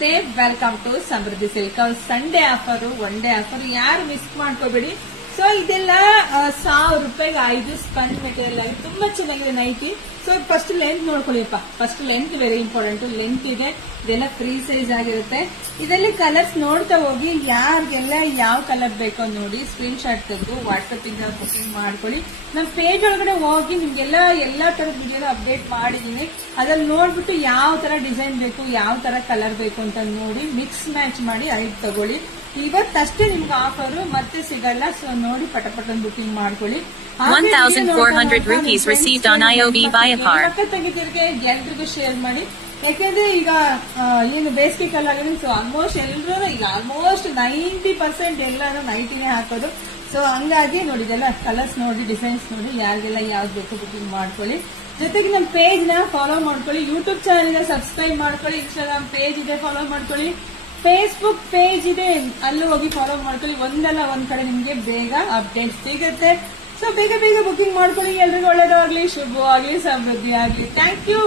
ನಮಸ್ತೆ, welcome to Samruddhi silk. Sunday offer, one day offer, ಯಾರು miss ಮಾಡ್ಕೋಬೇಡಿ. ಸೊ ಇದೆಲ್ಲ 1000 ರೂಪಾಯಿಗೆ 5 ಸ್ಪಂಜ್ ಮೆಟೀರಿಯಲ್ ಆಗಿ ತುಂಬಾ ಚೆನ್ನಾಗಿದೆ ನೈಟಿ. ಸೊ ಫಸ್ಟ್ ಲೆಂತ್ ನೋಡ್ಕೊಳ್ಳಿಪ್ಪ. First length very important. Length ಇದೆ, ಇದೆಲ್ಲ ಫ್ರೀ ಸೈಜ್ ಆಗಿರುತ್ತೆ. ಇದರಲ್ಲಿ ಕಲರ್ಸ್ ನೋಡ್ತಾ ಹೋಗಿ, ಯಾರಿಗೆಲ್ಲ ಯಾವ ಕಲರ್ ಬೇಕೋ ನೋಡಿ ಸ್ಕ್ರೀನ್ ಶಾಟ್ ತೆಗೆದು ವಾಟ್ಸ್ಆಪ್ ಇಂದ ಬುಕಿಂಗ್ ಮಾಡ್ಕೊಳ್ಳಿ. ನಮ್ಮ ಪೇಜ್ ಒಳಗಡೆ ಹೋಗಿ ನಿಮ್ಗೆಲ್ಲ ಎಲ್ಲಾ ತರದ ವಿಡಿಯೋ ಅಪ್ಡೇಟ್ ಮಾಡಿದೀನಿ. ಅದ್ರಲ್ಲಿ ನೋಡ್ಬಿಟ್ಟು ಯಾವ ತರ ಡಿಸೈನ್ ಬೇಕು, ಯಾವ ತರ ಕಲರ್ ಬೇಕು ಅಂತ ನೋಡಿ ಮಿಕ್ಸ್ ಮ್ಯಾಚ್ ಮಾಡಿ ಐದು ತಗೊಳ್ಳಿ. ಇವತ್ತಷ್ಟೇ ನಿಮ್ಗೆ ಆಫರ್, ಮತ್ತೆ ಸಿಗಲ್ಲ. ಸೊ ನೋಡಿ ಪಟಪಟ ಬುಕಿಂಗ್ ಮಾಡ್ಕೊಳ್ಳಿ. 1,400 rupees received on IOB via car. ತೆಗಿತಿರ್ಗೆ ಎಲ್ರಿಗೂ ಶೇರ್ ಮಾಡಿ. ಯಾಕಂದ್ರೆ ಈಗ ಏನು ಬೇಸಿಗೆ ಕಾಲ ಆಗಿದೆ. ಸೊ ಆಲ್ಮೋಸ್ಟ್ ಎಲ್ಲರೂ ಈಗ ಆಲ್ಮೋಸ್ಟ್ 90% ಎಲ್ಲರೂ ನೈಟಿನೇ ಹಾಕೋದು. ಸೊ ಹಂಗಾಗಿ ನೋಡಿ ಇದೆಲ್ಲ ಕಲರ್ಸ್ ನೋಡಿ, ಡಿಸೈನ್ಸ್ ನೋಡಿ, ಯಾರಿಗೆಲ್ಲ ಯಾವ್ದು ಬೇಕು ಬುಕಿಂಗ್ ಮಾಡ್ಕೊಳ್ಳಿ. ಜೊತೆಗೆ ನಮ್ಮ ಪೇಜ್ ನ ಫಾಲೋ ಮಾಡ್ಕೊಳ್ಳಿ. ಯೂಟ್ಯೂಬ್ ಚಾನೆಲ್ ಸಬ್ಸ್ಕ್ರೈಬ್ ಮಾಡ್ಕೊಳ್ಳಿ. ಇನ್ಸ್ಟಾಗ್ರಾಮ್ ಪೇಜ್ ಇದೆ, ಫಾಲೋ ಮಾಡ್ಕೊಳ್ಳಿ. ಫೇಸ್ಬುಕ್ ಪೇಜ್ ಇದೆ, ಅಲ್ಲೂ ಹೋಗಿ ಫಾಲೋ ಮಾಡ್ಕೊಳ್ಳಿ. ಒಂದಲ್ಲ ಒಂದ್ ಕಡೆ ನಿಮ್ಗೆ ಬೇಗ ಅಪ್ಡೇಟ್ ಸಿಗುತ್ತೆ. ಸೊ ಬೇಗ ಬೇಗ ಬುಕಿಂಗ್ ಮಾಡ್ಕೊಳ್ಳಿ. ಎಲ್ರಿಗೂ ಒಳ್ಳೇದಾಗ್ಲಿ, ಶುಭವಾಗ್ಲಿ, ಸಮೃದ್ಧಿ ಆಗ್ಲಿ. Thank you.